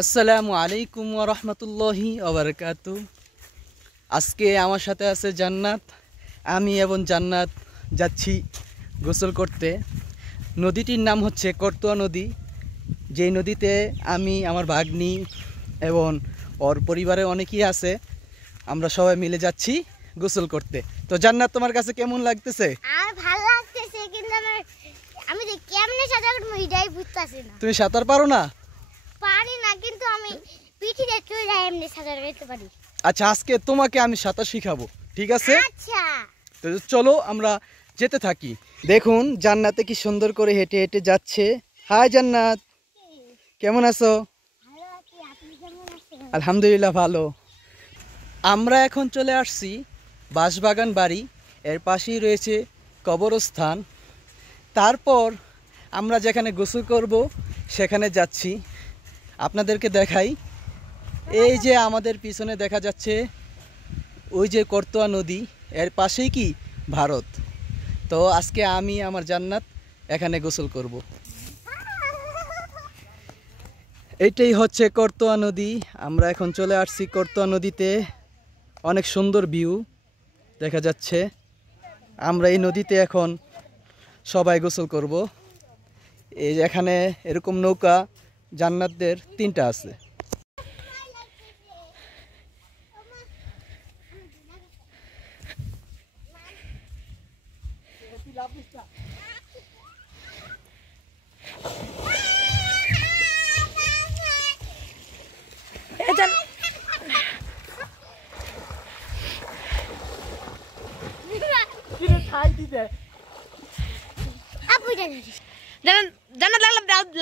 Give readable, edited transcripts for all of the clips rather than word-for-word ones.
আসসালামু আলাইকুম ওয়া রাহমাতুল্লাহি ওয়া বারাকাতুহু। আজকে আমার সাথে আছে জান্নাত। আমি এবং জান্নাত যাচ্ছি গোসল করতে। নদীটির নাম হচ্ছে করতোয়া নদী। যেই নদীতে আমি, আমার ভাগ্নি এবং ওর পরিবারে অনেকেই আছে, আমরা সবাই মিলে যাচ্ছি গোসল করতে। তো জান্নাত, তোমার কাছে কেমন লাগতেছে? আমার ভালো লাগতেছে, কিন্তু আমি যে কেমনে সাঁতার কাটবো এটাই বুঝতাছি না। তুমি সাঁতার পারো না? পারি না, কিন্তু আমি পিঠিতে চড়ে এমনি সাঁতার কাটতে পারি। আচ্ছা, আজকে তোমাকে আমি সাঁতার শিখাবো, ঠিক আছে? আচ্ছা, তো চলো আমরা যেতে থাকি। দেখুন জান্নাতে কি সুন্দর করে হেঁটে হেঁটে যাচ্ছে। হাই জান্নাত, কেমন আছো? ভালো আছি, আপনি কেমন আছেন? আলহামদুলিল্লাহ ভালো। আমরা এখন চলে আসছি বাঁশবাগান বাড়ি, এর পাশেই রয়েছে কবরস্থান। তারপর আমরা যেখানে গোসল করব সেখানে যাচ্ছি। আপনাদেরকে দেখাই, এই যে আমাদের পিছনে দেখা যাচ্ছে ওই যে করতোয়া নদী, এর পাশেই কি ভারত। তো আজকে আমি, আমার জান্নাত এখানে গোসল করব। এইটাই হচ্ছে করতোয়া নদী। আমরা এখন চলে আসছি করতোয়া নদীতে। অনেক সুন্দর ভিউ দেখা যাচ্ছে। আমরা এই নদীতে এখন সবাই গোসল করব। এই এখানে এরকম নৌকা জান্নাতদের 3টা আছে।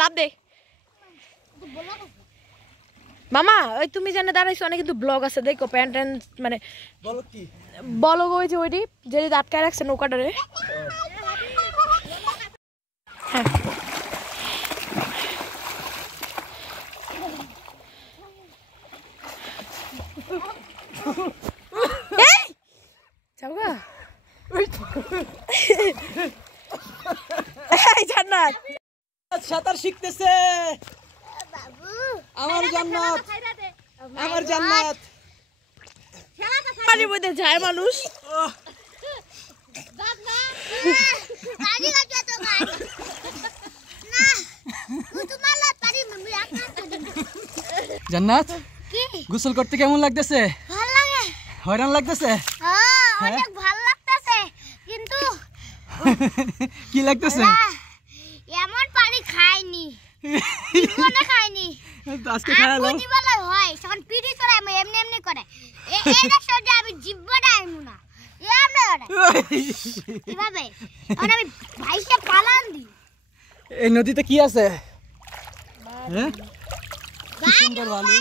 লাভ দে মামা। ওই তুমি জানে দাঁড়াইছো, অনেক কিন্তু ব্লগ আছে, দেখো প্যান্ট মানে বলো কি বলো ওই যে ওইটি যে আটকায় রাখছে নৌকাটারে। হ্যাঁ, জান্নাত সাঁতার শিখতেছে বাবু, আমার জান্নাত, আমার জান্নাত। পানির মধ্যে যায় মানুষ। পানি লাগে তো ভাই না, তোমার লাগ পানি মম্মি আপনা তো জান্নাত, কি গোসল করতে কেমন লাগতেছে? ভালো লাগে? হয়রান লাগতেছে? অনেক ভালো লাগতেছে, কিন্তু কি লাগতেছে? এমন পানি খাইনি, জীবনে খাইনি। আজকে খাওয়ালো। প্রতিবেলা হয় যখন পিটি করে আমি এমনি এমনি করে এটা সহ্য আমি জীবনে আইমু না। এমনি করে কিভাবে আর আমি ভাইসে পালান দি। এই নদীতে কি আছে? হ্যাঁ, কি সুন্দর বালু।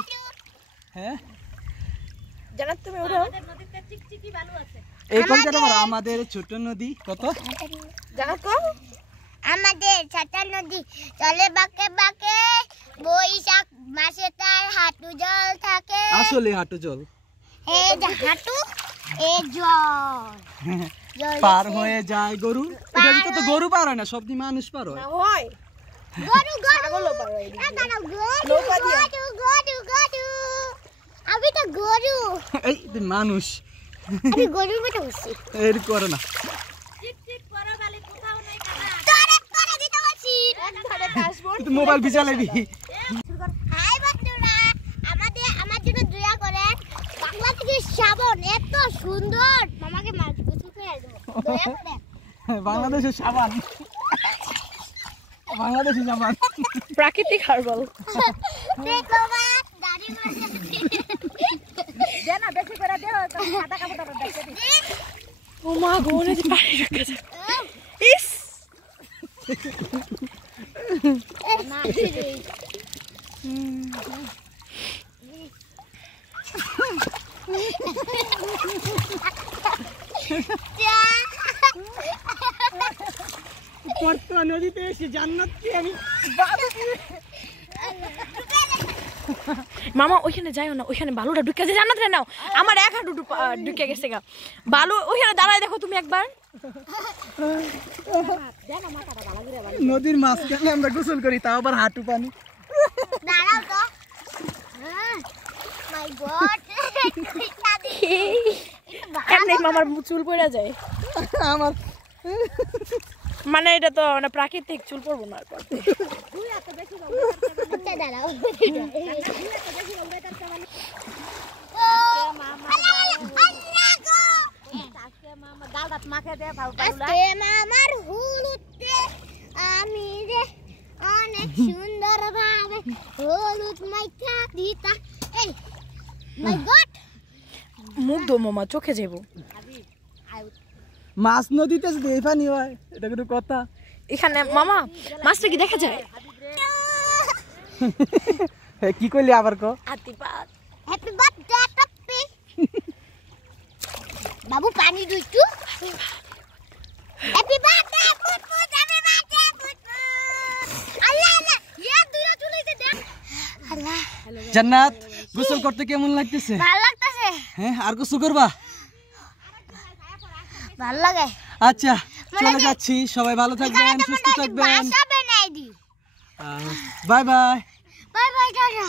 হ্যাঁ, জান্নাত তুমি ওঠো। এই কোনটা তোমার? আমাদের ছোট নদী। কত জান্নাত কো আমাদের ছোট নদী চলে বাঁকে বাঁকে, বৈশাখ মাসে তার হাঁটু জল থাকে। আসলে হাঁটু জল এই যে হাঁটু, এই জল পার হয়ে যায় গরু। এটা ভিতরে তো গরু পার হয় না, সব দিয়ে মানুষ পার হয়। না হয় গরু গরু ছাগলও পার হয় এদিকে। এখানে গরু নৌকা দিয়ে। গরু গরু গরু আমি তো গরু, এই যে মানুষ আমি গরুর মতো হচ্ছি। এর করে না। তোরে তোরে দিতে বলছি। তুই মোবাইল বিচালাবি। হাই বন্ধুরা, আমার জন্য দয়া করেন। বাংলাদেশের শ্রাবণ এত সুন্দর, মামাকে মাছ গোসল করে দেবো, দয়া করে। বাংলাদেশের সাবান, বাংলাদেশের সাবান। প্রাকৃতিক হার্বাল। দেখো মা, দাড়ি বসে জানা বেশি করে দেও তো সাদা কাপড় দেখতে দি। ও মা গো, ওরে যে পানি ঢুকে যায়। ইস না করতোয়া নদীতে এসে জান্নাতকে আমি মামা ওইখানে যাইও না, ওইখানে বালুটা ঢুকে গেছে। জান্নাত রে নাও, আমার এক হাঁটু ঢুকে গেছে গা বালু। ওইখানে দাঁড়ায় দেখো তুমি একবার। নদীর মাঝখানে আমরা গোসল করি, তাও আবার হাঁটু পানি। দাঁড়াও তো, বট কেমনে মামার চুল পড়ে যায় আমার মানে এটা তো মানে প্রাকৃতিক চুল পড়বো না আর দাঁড়াও মামার হলুদে আমি রে অনেক সুন্দর ভাবে হলুদ মাইখা দিতা এই মাই গড মুখ দো মামা চোখে যাবো মাছ নদীতে যদি এই পানি হয় এটা কোনো কথা? এখানে মামা মাছটা কি দেখা যায়? কি করলি আবার ক? আতিপাত হ্যাপি বার্থডে টপি বাবু পানি দুইটু হ্যাপি বার্থডে ফুটফুট হ্যাপি বার্থডে ফুটফুট আল্লাহ আল্লাহ ইয়া দুইটা চুলাইতে দেখ আল্লাহ জান্নাত গোসল করতে কেমন লাগতেছে? ভালো লাগতেছে হ্যাঁ আর গোসল করবা? ভালো লাগে আচ্ছা চলে যাচ্ছি, সবাই ভালো থাকবেন, সুস্থ থাকবেন, বাসা বানাই দি bye bye. Bye bye tata